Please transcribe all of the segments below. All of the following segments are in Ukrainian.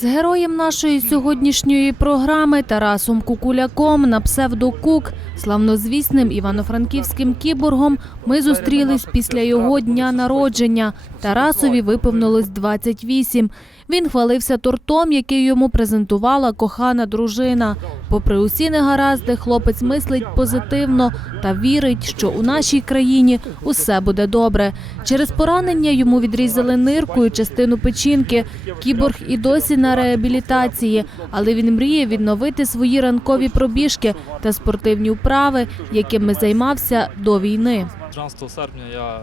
З героєм нашої сьогоднішньої програми Тарасом Кукуляком на псевдо Кук, славнозвісним івано-франківським кіборгом, ми зустрілись після його дня народження. Тарасові виповнилось 28. Він хвалився тортом, який йому презентувала кохана дружина. Попри усі негаразди, хлопець мислить позитивно та вірить, що у нашій країні усе буде добре. Через поранення йому відрізали нирку і частину печінки. Кіборг і досі на реабілітації, але він мріє відновити свої ранкові пробіжки та спортивні вправи, якими займався до війни. 13 серпня я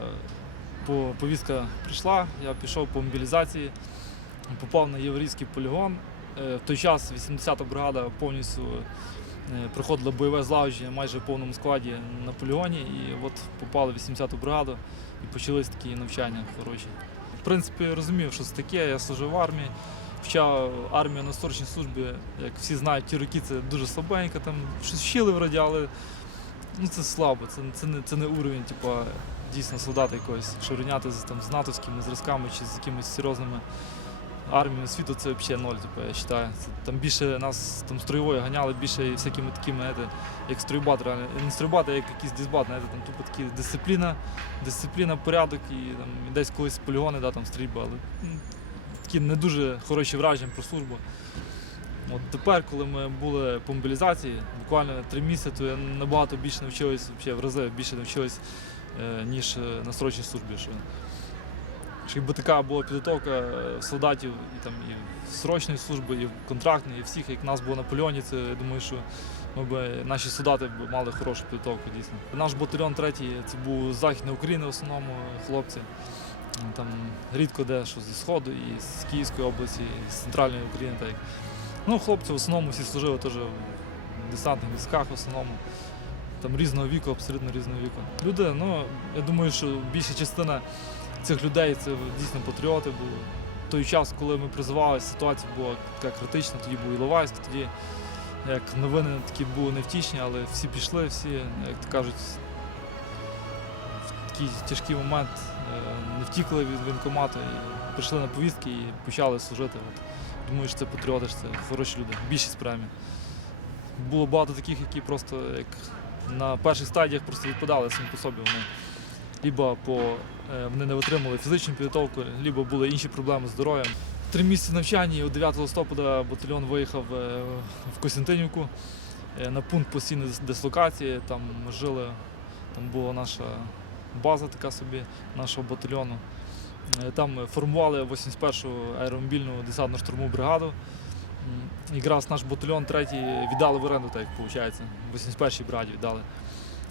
по- повістка прийшла, я пішов по мобілізації, попав на Єврейський полігон. Е, В той час 80-та бригада повністю е, проходила бойове злагодження майже в повному складі на полігоні. І от попали в 80-ту бригаду і почались такі навчання хороші. В принципі, розумів, що це таке, я служив в армії. Хоча армія на сторожній службі, як всі знають, ті роки це дуже слабенько, там щось вчили вроді, але ну, це слабо, це, це, не, це не уровень, типу, дійсно солдата якогось, що рівняти з, там, з натовськими зразками чи з якимись серйозними арміями світу, це взагалі ноль, типу, я вважаю. Там більше нас там стройовою ганяли, більше всякими такими, знаєте, як стройбат, реально. Не стройбат, а як якийсь дисбат, знаєте, там тупо такі дисципліна, дисципліна, порядок і там, і десь колись полігони, да, там стрільба, але такі не дуже хороші враження про службу. От тепер, коли ми були по мобілізації, буквально три місяці, то я набагато більше навчилась, взагалі в рази більше навчилась, е, ніж е, на срочній службі. Що, що якби така була підготовка е, солдатів і, там, і срочної служби, і в контрактній, і всіх, як нас було на польоні, це я думаю, що ми б, наші солдати б мали хорошу підготовку дійсно. Наш батальйон третій це був з Західної України в основному хлопці. Там рідко де, що зі Сходу, і з Київської області, і з центральної України. Так. Ну, хлопці в основному всі служили теж в десантних військах в основному. Там різного віку, абсолютно різного віку. Люди, ну, я думаю, що більша частина цих людей це дійсно патріоти були. Той час, коли ми призивалися, ситуація була така критична, тоді був Іловайськ, тоді як новини такі були невтішні, але всі пішли, всі, як то кажуть, в такий тяжкий момент е, не втікли від воєнкомату і прийшли на повістки і почали служити. От. Думаю, що це патріоти, що це хороші люди. Більшість принаймні. Було багато таких, які просто як на перших стадіях просто відпадали самі по собі. Вони либо по, е, вони не отримали фізичну підготовку, либо були інші проблеми з здоров'ям. Три місяці навчання і 9 листопада батальйон виїхав е, в Костянтинівку е, на пункт постійної дислокації. Там жили, там була наша база така собі нашого батальйону. Там формували 81-ту аеромобільну десантно-штурмову бригаду. М, Якраз наш батальйон третій віддали в оренду, так як виходить. 81-й бригаді віддали.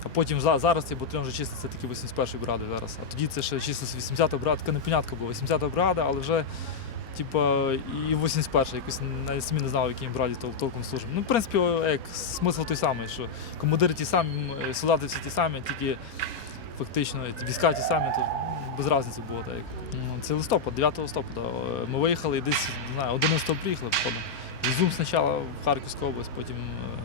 А потім за- зараз цей батальйон вже числиться тільки 81-ї бригади зараз. А тоді це ще числиться 80-та бригада, така непонятка була. 80-та бригада, але вже типа і 81-ша, якось навіть самі не знав, в якій бригаді тол- толком служимо. Ну, в принципі, як смисл той самий, що командири ті самі, солдати всі ті самі, тільки фактично війська ті самі, то без різниці було так. Ну, Це листопад, 9 листопада. Е, Ми виїхали і десь, не знаю, 11 приїхали, походу. Ізюм спочатку в Харківську область, потім е,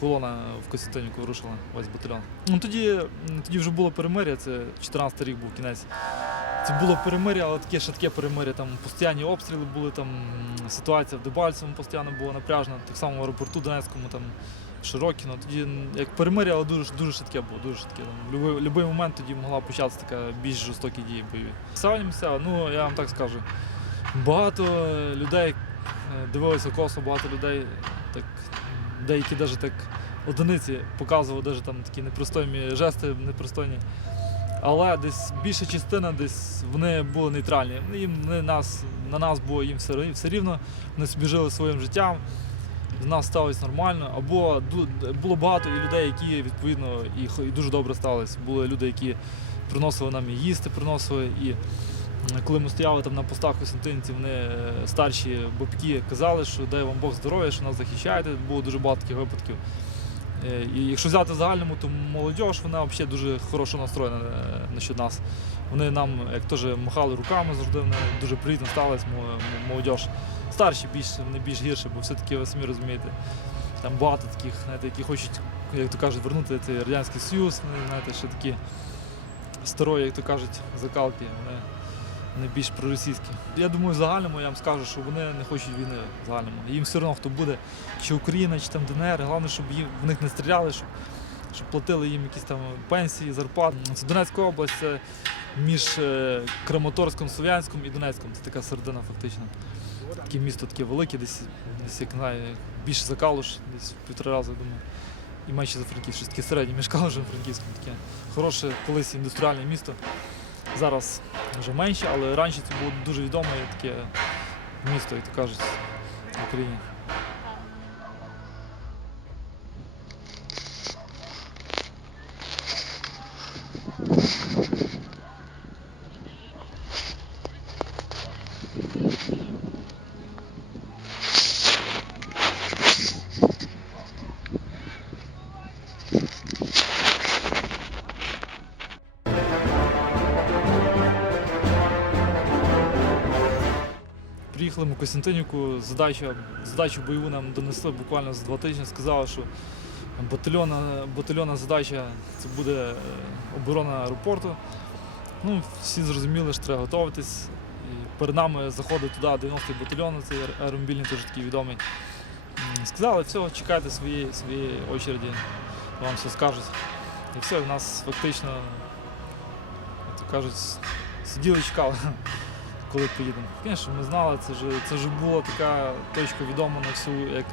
колона в Костянтинівку рушила весь батальйон. Ну тоді, тоді вже було перемир'я, це 14 рік був кінець. Це було перемир'я, але таке ще таке перемир'я. Там постійні обстріли були, там ситуація в Дебальцевому постійно була напряжена, так само в аеропорту Донецькому, там Широкіно. Тоді як перемир'я, але дуже, дуже швидке було, дуже швидке. Там, любий, будь-який момент тоді могла початися така більш жорстокі дії бойові. Сьогодні місця, ну я вам так скажу, багато е, людей дивилися косо, багато людей, так, деякі навіть так одиниці показували навіть там такі непристойні жести, непристойні. Але десь більша частина десь вони були нейтральні. Їм не нас, на нас було їм все, все рівно, вони собі жили своїм життям, з нас ставилось нормально. Або було багато і людей, які відповідно і, і дуже добре ставились. Були люди, які приносили нам і їсти, приносили. І коли ми стояли там на постах у Костянтинці, вони е, старші бабки казали, що дай вам Бог здоров'я, що нас захищаєте. Було дуже багато таких випадків. Е, І якщо взяти в загальному, то молодь, вона взагалі дуже хорошо настроєна е, насчет нас. Вони нам як теж махали руками завжди, вони дуже привітно ставились, молодь. Старші більш, вони більш гірше, бо все-таки ви самі розумієте. Там багато таких, знаєте, які хочуть, як то кажуть, вернути цей Радянський Союз, знаєте, ще такі старої, як то кажуть, закалки. Вони найбільш проросійські. Я думаю, загальному я вам скажу, що вони не хочуть війни загальному. Їм все одно, хто буде, чи Україна, чи там ДНР. Головне, щоб їм, в них не стріляли, щоб, щоб платили їм якісь там пенсії, зарплати. Це Донецька область між е, Краматорськом, Слов'янськом і Донецьком. Це така середина фактично. Таке місто таке велике, десь, десь як знаю, більше за Калуш, десь в півтора рази, думаю. І менше за Франківськ, щось таке середнє між Калушем і Франківськом. Таке хороше колись індустріальне місто. Зараз вже менше, але раніше це було дуже відоме таке місто, як то кажуть, в Україні. Приїхали ми в Костянтинівку, задача, задачу бойову нам донесли буквально за два тижні. Сказали, що батальйонна, батальйонна задача це буде е, оборона аеропорту. Ну, всі зрозуміли, що треба готуватись. І перед нами заходить туди 90-й батальйон, цей аеромобільний, теж такий відомий. Сказали, все, чекайте своєї, своєї очереді, вам все скажуть. І все, в нас фактично, як то кажуть, сиділи і чекали коли поїдемо. Звісно, ми знали, це вже, це вже була така точка відома на всю, як,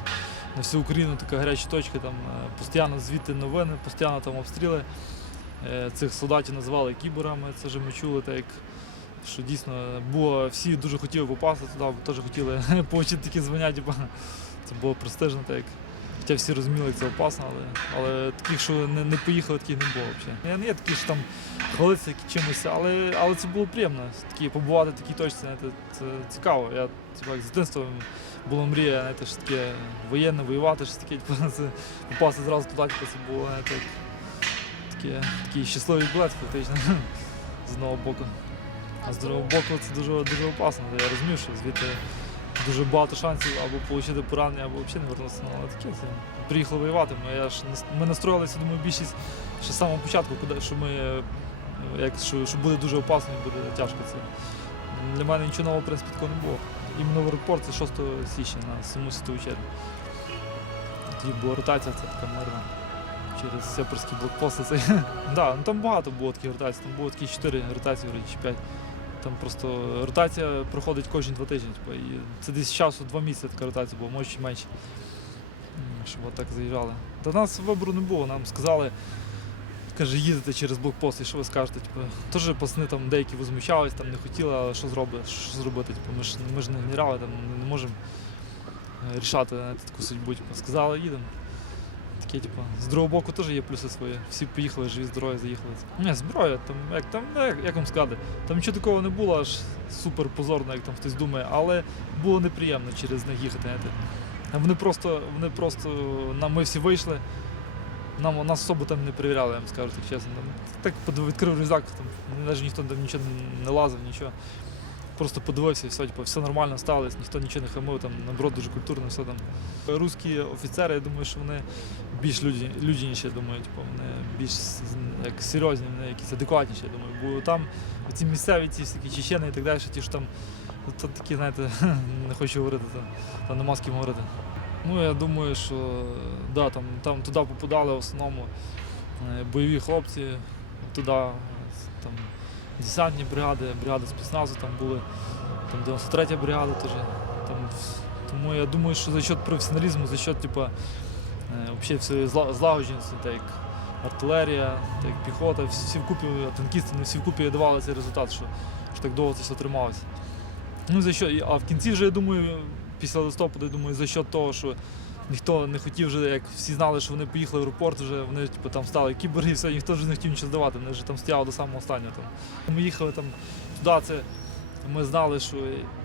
на всю Україну, така гаряча точка. Там е, постійно звідти новини, постійно там обстріли. Е, Цих солдатів називали кіборами, це вже ми чули, так як, що дійсно було, всі дуже хотіли попасти туди, бо теж хотіли отримати такі звання, типу, це було престижно, так як. Хоча всі розуміли, це опасно, але, але таких, що не, не поїхали, таких не було взагалі. Я не є такі, що там хвалитися чимось, але, але це було приємно. Такі, побувати в такій точці, знаєте, це цікаво. Я типу, як з дитинства була мрія, знаєте, що таке воєнне, воювати, щось таке, типу, це, попасти зразу туди, типу, це було знаєте, таке, такий щасливий білет, фактично, з одного боку. А з другого боку це дуже, дуже опасно. Я розумію, що звідти дуже багато шансів або отримати поранення, або взагалі не вернутися. Ну, але таке. Приїхали воювати. Ми, я ж, ми настроїлися, думаю, більшість ще з самого початку, що ми е, як, що, що буде дуже опасно і буде тяжко це. Для мене нічого нового в принципі такого не було. Іменно в аеропорт це 6 січня на саму світову чергу. Тоді була ротація, це така мирна. Через сепарські блокпости. Це. да, ну, там багато було таких ротацій, там було такі 4 ротації чи 5. Там просто ротація проходить кожні два тижні. Типу, і це десь часу два місяці така ротація була, може чи менше. Щоб отак заїжджали. До нас вибору не було, нам сказали, каже, їдете через блокпост, і що ви скажете? Типу, теж пацани там деякі возмущались, там не хотіли, але що зробити? Що зробити? Типу, ми ж ми ж не генерали, там не, можемо е, рішати таку судьбу. Типу, сказали, їдемо. Таке, типу, з другого боку теж є плюси свої. Всі поїхали, живі, здорові, заїхали. Ні, зброя, там, як, там, як, як вам сказати, там нічого такого не було, аж супер позорно, як там хтось думає, але було неприємно через них їхати. Вони просто, вони просто, ми всі вийшли, нам нас особо там не перевіряли, я вам скажу так чесно. Так відкрив рюкзак, там навіть ніхто там нічого не лазив, нічого. Просто подивився, і все, типу, все нормально сталося, ніхто нічого не хамив, там наоборот дуже культурно, все там. Русські офіцери, я думаю, що вони більш люді, людяніші, я думаю, типу, вони більш як серйозні, вони якісь адекватніші, я думаю. Бо там ці місцеві, ці всякі чечени і так далі, ті ж там, то такі, знаєте, не хочу говорити, там, там нема з ким говорити. Ну, я думаю, що да, там, там туди попадали в основному е, бойові хлопці, туди там, десантні бригади, бригади спецназу там були, там 93-я бригада теж. Там, тому я думаю, що за счет професіоналізму, за счет типу, взагалі злагодженості, так як артилерія, так як піхота, всі, вкупі, танкісти, вони всі вкупі давали цей результат, що, що так довго це все трималося. Ну, за що, а в кінці вже, я думаю, після листопада, я думаю, за що того, що ніхто не хотів вже, як всі знали, що вони поїхали в аеропорт, вже вони типу, там стали кіборги все, ніхто вже не хотів нічого здавати, вони вже там стояли до самого останнього. Там. Ми їхали там туди, це ми знали, що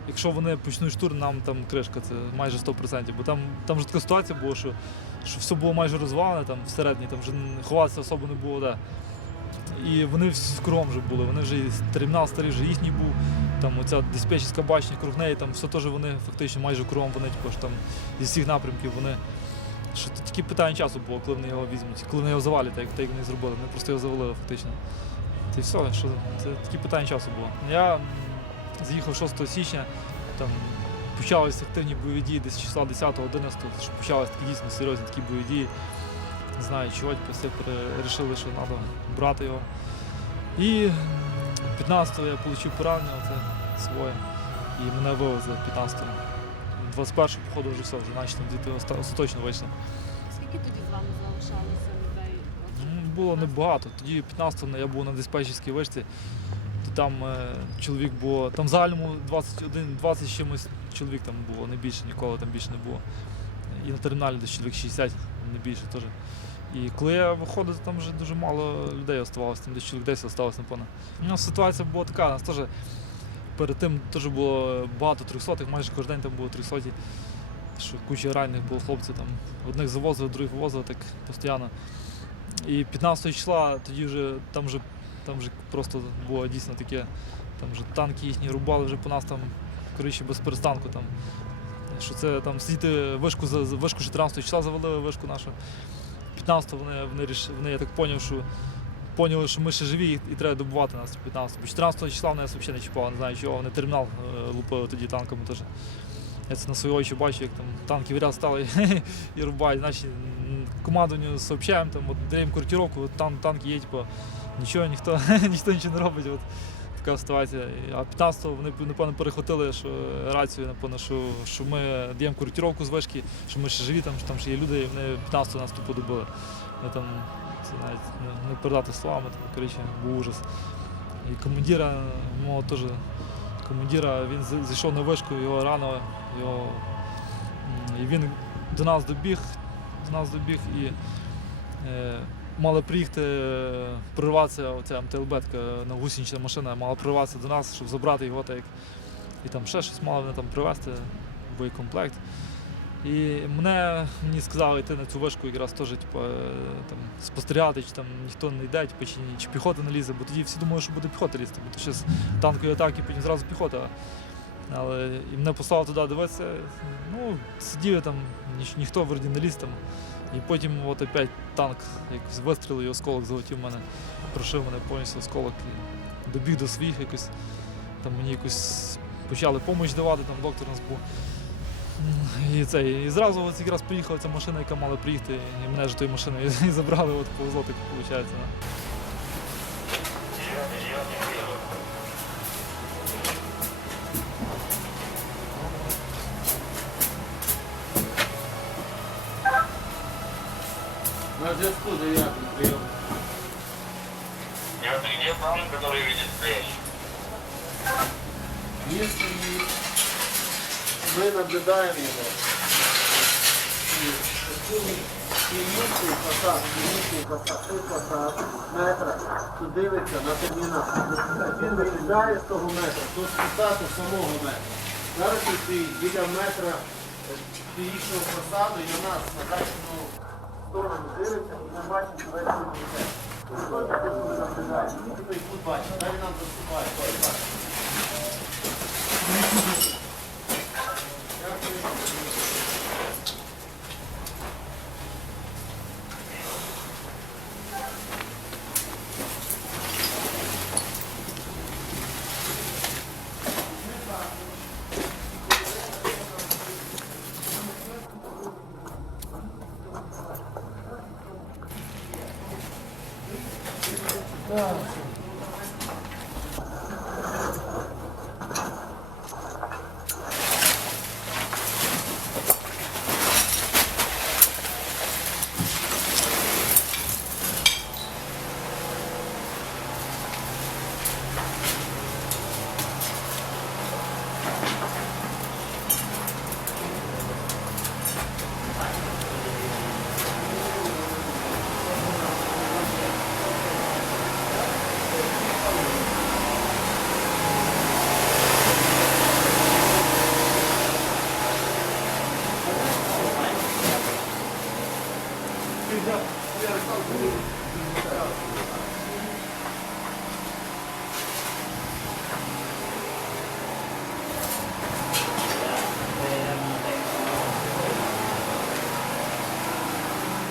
якщо вони почнуть штурм, нам там кришка, це майже 100%. Бо там, там вже така ситуація була, що, що все було майже розвалене там всередині, там вже ховатися особо не було де. І вони всі кругом вже були, вони вже термінал старий вже їхній був, там оця диспетчерська башня круг неї, там все теж вони фактично майже кругом вони типу, ж там зі всіх напрямків вони. Що тільки питання часу було, коли вони його візьмуть, коли вони його завалять, так, так як вони зробили. Вони просто його завалили фактично. Це все, що це такі питання часу було. Я м, заїхав 6 січня, там почалися активні бойові дії десь числа 10-11, що почалися такі дійсно серйозні такі бойові дії. Не знаю, чого вирішили, що треба брати його. І 15-го я отримав поранення, це своє, і мене вивезли 15-го. 21-го, походу, вже все, вже наче там діти остаточно вийшли. Скільки тоді з вами залишалося людей? Ну, Було небагато. Тоді 15-го я був на диспетчерській вишці, то там е, чоловік було, там в загальному 21, 20 з чимось чоловік там було, не більше, ніколи там більше не було. І на терміналі десь чоловік 60, не більше теж. І коли я виходив, там вже дуже мало людей оставалося, там десь чоловік 10 залишилось, напевно. Ну, ситуація була така, у нас теж перед тим теж було багато трьохсотих, майже кожен день там було трьохсоті. Що куча ранених було хлопців там. Одних завозили, других вивозили так постійно. І 15 числа тоді вже там вже там вже просто було дійсно таке. Там вже танки їхні рубали вже по нас там, коротше, без перестанку там. Що це там сидіти вишку за- вишку 14 числа завалили вишку нашу. 15 вони, вони, вони я так зрозумів, що поняли, що ми ще живі і, треба добувати нас 15 Бо 14 числа вони нас взагалі не чіпали, не знаю чого, вони термінал е, лупили тоді танками теж. Я це на свої очі бачу, як там танки в ряд стали і рубають. М, командуванню сообщаємо, там, от, даємо коректировку, там танки є, типу, нічого, ніхто, ніхто нічого не робить. От, така ситуація. А 15-го вони, напевно, перехватили що, рацію, напевно, що, що ми даємо коректировку з вишки, що ми ще живі, там, що там ще є люди, і вони 15-го нас тупо добили. Ми там, це навіть не, не передати словами, там, коротше, був ужас. І командира мого теж командира, він зайшов на вишку, його рано, його, і він до нас добіг, до нас добіг і е, мала приїхати прорватися оця МТЛБ, на гусенична машина, мала прорватися до нас, щоб забрати його так. І там ще щось мали вони там привезти, боєкомплект. І мене мені сказали йти на цю вишку якраз теж типу, е, там, спостерігати, чи там ніхто не йде, типу, чи, чи піхота не лізе, бо тоді всі думали, що буде піхота лізти, бо то зараз танкові атаки, потім зразу піхота. Але і мене послали туди дивитися. Ну, сидів там, ні, ніхто вроді не ліз там. І потім от опять танк якось вистрілив і осколок залетів мене, прошив мене повністю осколок. І добіг до своїх якось. Там мені якось почали допомогу давати, там доктор у нас був. І, це, і зразу от якраз приїхала ця машина, яка мала приїхати, і мене ж тою машиною і забрали, от повезло так виходить. На зв'язку дев'ятий прийом. Я где там, который видит связь? Місце ні. Ми наблюдаємо його. І фасад, північний фасад, той фасад метра, тут дивиться на термінал. Він виїжджає з того метра, до фасаду самого метра. Зараз стоїть біля метра е, північного фасаду і на нас на дачну сторону дивиться і бачимо, що весь тут. Ось тут. Тут бачимо, далі нам заступає. Ось бачимо.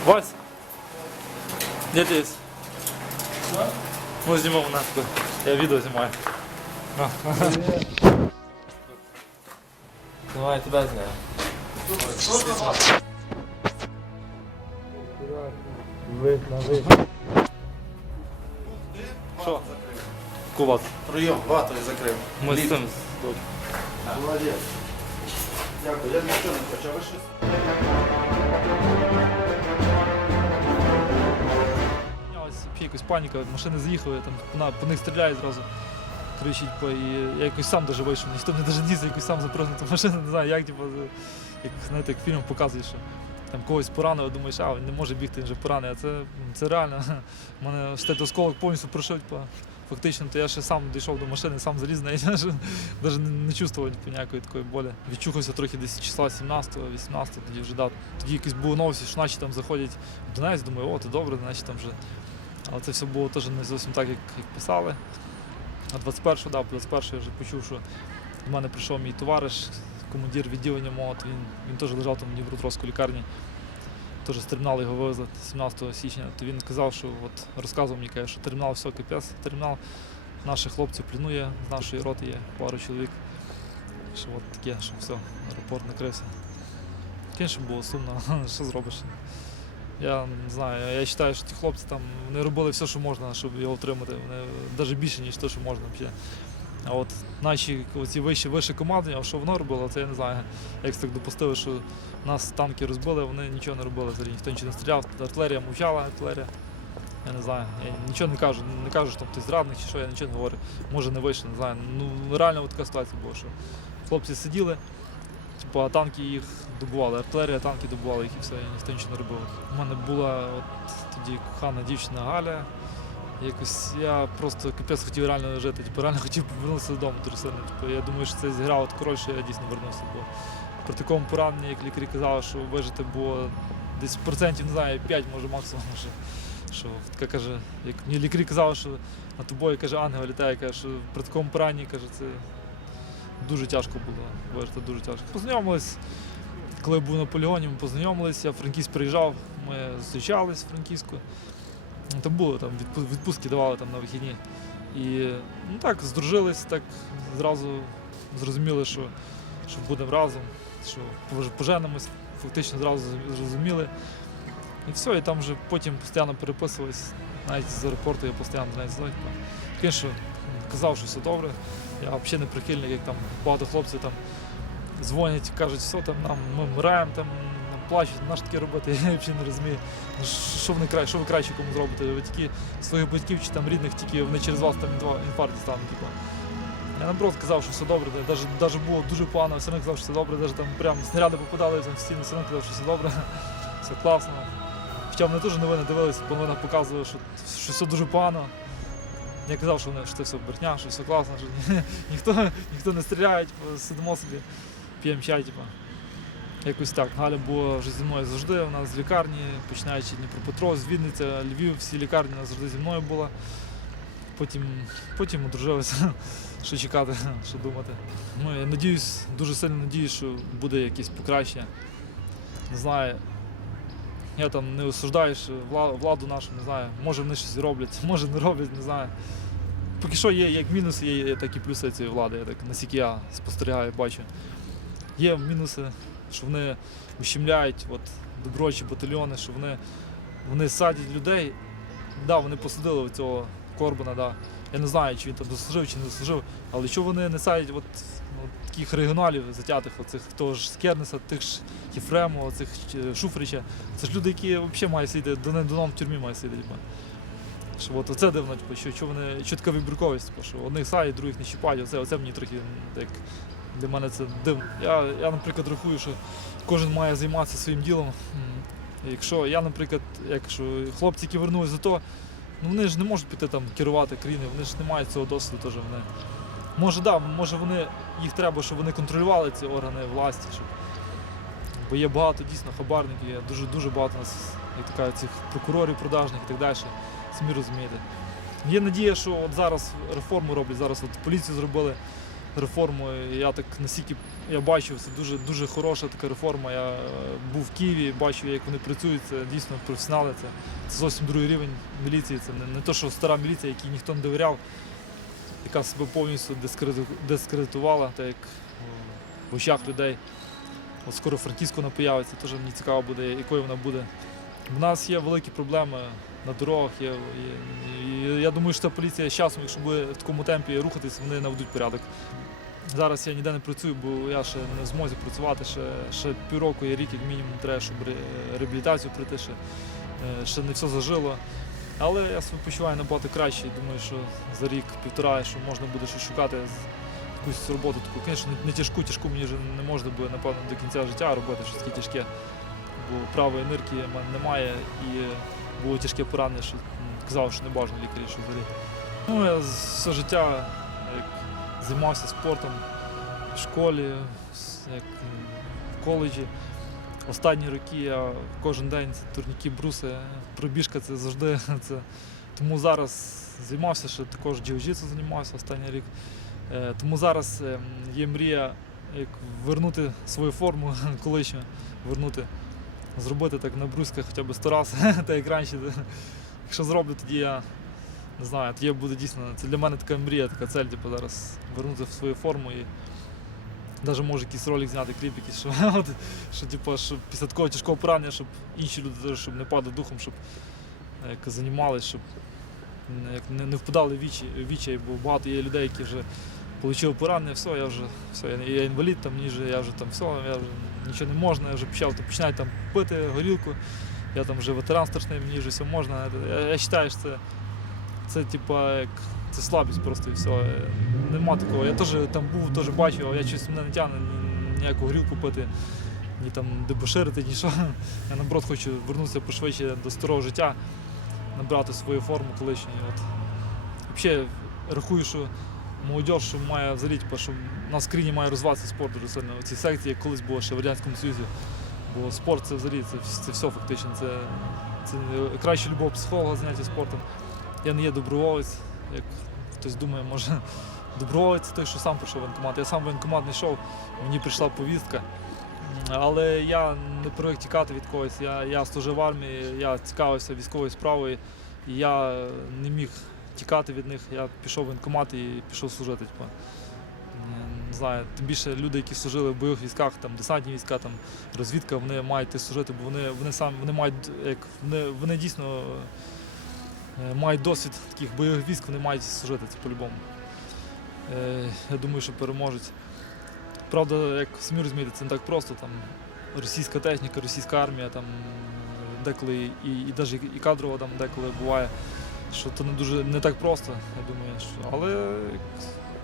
Вась! Де ти є? Ну, знімав нас. Я відео знімаю. Давай, тебя знаю. Що? Кулак. Прийом, ватою закрив. Ми з цим. Молодець. Дякую, я нічого не хочу, а ви щось? Якась паніка, машини заїхали, там по, по них стріляють зразу. Кричить, по, і я якось сам даже вийшов, ніхто не даже ніс, якось сам запрыгнув ту машину, не знаю, як, типу, як, знаєте, як фільм показує, що там когось поранили, думаєш, а він не може бігти, він вже поранений, а це, це реально. У мене штет осколок повністю прошив, типу, фактично, то я ще сам дійшов до машини, сам заліз на навіть не, чувствував ніякої такої болі. Відчухався трохи десь числа 17-го, 18-го, тоді вже да. Тоді якось було новості, що наші там заходять в Донець, думаю, о, то добре, значить там вже але це все було теж не зовсім так, як, як писали. А 21-го, да, 21-го я вже почув, що до мене прийшов мій товариш, командир відділення мого, він, він теж лежав там в Дніпропетровській лікарні. Теж з терміналу його вивезли 17 січня. То він казав, що от розказував мені, що термінал все капець, термінал наших хлопців плінує, з нашої роти є пару чоловік. Що от таке, що все, аеропорт накрився. Звісно, було сумно, що зробиш. Я не знаю, я вважаю, що ті хлопці там вони робили все, що можна, щоб його отримати. Вони навіть більше, ніж те, що можна. А от наші оці вищі, вище команди, а що воно робило, це я не знаю. Як так допустили, що нас танки розбили, вони нічого не робили взагалі, ніхто нічого не стріляв, артилерія мовчала, артилерія. Я не знаю, я нічого не кажу, не кажу, що там хтось зрадник чи що, я нічого не говорю. Може не вийшло, не знаю. Ну реально така ситуація була, що хлопці сиділи, типу, а танки їх добували, артилерія танки добувала їх і все, і ніхто нічого не робив. У мене була от тоді кохана дівчина Галя. Якось я просто капець хотів реально жити, типу, реально хотів повернутися додому дуже сильно. Типу, я думаю, що це зіграло таку роль, що я дійсно вернувся. Бо при такому пораненні, як лікарі казали, що вижити було десь процентів, не знаю, 5, може максимум. Що, що така каже, як мені лікарі казали, що над тобою каже, ангел літає, каже, що при такому пораненні каже, це дуже тяжко було вижити, дуже тяжко. Познайомились, коли я був на полігоні, ми познайомилися, я в приїжджав, ми зустрічались в Франківську. Там були там відпу- відпустки давали там на вихідні. І ну так, здружились, так зразу зрозуміли, що, що будемо разом, що пож- поженимось, фактично зразу зрозуміли. І все, і там вже потім постійно переписувались, навіть з аеропорту я постійно навіть знаю. Звісно, казав, що все добре. Я взагалі не прихильник, як там багато хлопців там дзвонять, кажуть, все там нам ми вмираємо, там плачуть, наш таке робити, я взагалі не розумію. Ну, що вони кра- що ви краще кому зробите? Ви тільки своїх батьків чи там рідних, тільки вони через вас там інфаркт стануть. Типу. Я наоборот казав, що все добре, навіть, було дуже погано, все одно казав, що все добре, навіть там прям снаряди попадали в стіну, все одно казав, що все добре, все класно. Хоча вони теж новини дивилися, по новинах показували, що, що все дуже погано. Я казав, що, вони, що це все брехня, що все класно, що ні- ніхто, ніхто не стріляє, типу, сидимо собі, п'ємо чай, типу. Якось так. Галя була вже зі мною завжди. У нас з лікарні, починаючи Дніпропетровськ, Вінниця, Львів, всі лікарні нас завжди зі мною була. Потім, потім одружилися. Що чекати, що думати. Ну, я надіюсь, дуже сильно надіюсь, що буде якесь покращення. Не знаю. Я там не осуждаю що владу нашу, не знаю. Може вони щось роблять, може не роблять, не знаю. Поки що є як мінуси, є так і плюси цієї влади, я так наскільки я спостерігаю, бачу. Є мінуси, що вони ущемляють от, доброчі батальйони, що вони, вони садять людей. Да, вони посадили цього Корбана, да. Я не знаю, чи він там дослужив, чи не дослужив, але що вони не садять от, от таких регіоналів затятих, оцих того ж Скернеса, тих ж Єфрему, оцих е, Шуфрича. Це ж люди, які взагалі мають сидіти, до в тюрмі мають сидіти. Що от оце дивно, типу, що, що вони що така вибірковість, типу, що одних садять, других не чіпають. Оце, оце мені трохи так, для мене це дивно. Я, я, наприклад, рахую, що кожен має займатися своїм ділом. Якщо я, наприклад, якщо хлопці, які вернулись за то, ну вони ж не можуть піти там керувати країною, вони ж не мають цього досвіду теж. Вони. Може, да, може вони, їх треба, щоб вони контролювали ці органи власті. Щоб... Бо є багато дійсно хабарників, є дуже дуже багато нас, як кажуть, цих прокурорів продажних і так далі. Самі розумієте. Є надія, що от зараз реформу роблять, зараз от поліцію зробили реформу. Я так настільки я бачив, це дуже дуже хороша така реформа. Я е, був в Києві, бачив, як вони працюють. Це дійсно професіонали. Це, це зовсім другий рівень міліції. Це не, не то, що стара міліція, якій ніхто не довіряв. яка себе повністю дискредитувала, так як е, в очах людей. От скоро Франківську вона появиться, теж мені цікаво буде, якою вона буде. У нас є великі проблеми на дорогах. Є, і я думаю, що поліція з часом, якщо буде в такому темпі рухатись, вони наведуть порядок. Зараз я ніде не працюю, бо я ще не в змозі працювати. Ще, ще півроку є рік, як мінімум, треба, щоб реабілітацію пройти, ще, е, ще не все зажило. Але я себе почуваю набагато краще і думаю, що за рік-півтора, що можна буде щось шукати якусь роботу таку. Звісно, не- тяжку, тяжку мені вже не можна буде, напевно, до кінця життя робити щось таке тяжке. Бо правої нирки немає і було тяжке поранення, що казав, що не бажано лікарі, що взагалі. Ну, я все життя як, займався спортом в школі, як, в коледжі. Останні роки я кожен день турніки, бруси, пробіжка це завжди. Це. Тому зараз займався, ще також джиу-джитсу займався останній рік. Е, Тому зараз ем, є мрія як вернути свою форму колишню, вернути, зробити так на брусках хоча б 100 разів, так як раніше. Якщо зроблю, тоді я не знаю, тоді буде дійсно. Це для мене така мрія, така цель, типу, зараз вернути в свою форму і навіть може якийсь ролик зняти, кліп якийсь, що, от, що, типу, щоб після такого тяжкого поранення, щоб інші люди щоб не падали духом, щоб е, як, займалися, щоб як, не, не впадали в вічі, бо багато є людей, які вже отримали поранення, все, я вже все, я, я інвалід, там, мені вже, я вже там все, я вже нічого не можна, я вже почав то починають там пити горілку, я там вже ветеран страшний, мені вже все можна. Я, я вважаю, що це, це типа як це слабість просто і все. Е, Нема такого. Я теж там був, теж бачив, але я щось мене не тягне ні- ніяку горілку пити, ні там дебоширити, ні що. Я наоборот хочу вернутися пошвидше до старого життя, набрати свою форму колишньої. От. Взагалі рахую, що молодь, має взагалі, типу, що на скріні має розвиватися спорт дуже сильно. Ці секції, як колись було ще в Радянському Союзі. Бо спорт це взагалі це, це все фактично. Це, це краще любого психолога заняття спортом. Я не є доброволець, як хтось думає, може доброволець це той, що сам прийшов в воєнкомат. Я сам воєнкомат не йшов, мені прийшла повістка. Але я не привик тікати від когось. Я, я служив в армії, я цікавився військовою справою, і я не міг тікати від них. Я пішов в воєнкомат і пішов служити. Типу. Не- знаю, тим більше люди, які служили в бойових військах, там десантні війська, там розвідка, вони мають служити, бо вони, вони самі вони мають як вони, вони дійсно е, мають досвід таких бойових військ, вони мають служити це по-любому. Е, Я думаю, що переможуть. Правда, як самі розумієте, це не так просто. Там російська техніка, російська армія, там деколи і, і, навіть і кадрова там деколи буває, що це не дуже не так просто, я думаю. Що, але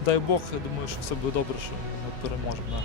дай Бог, я думаю, що все буде добре, що ми переможемо.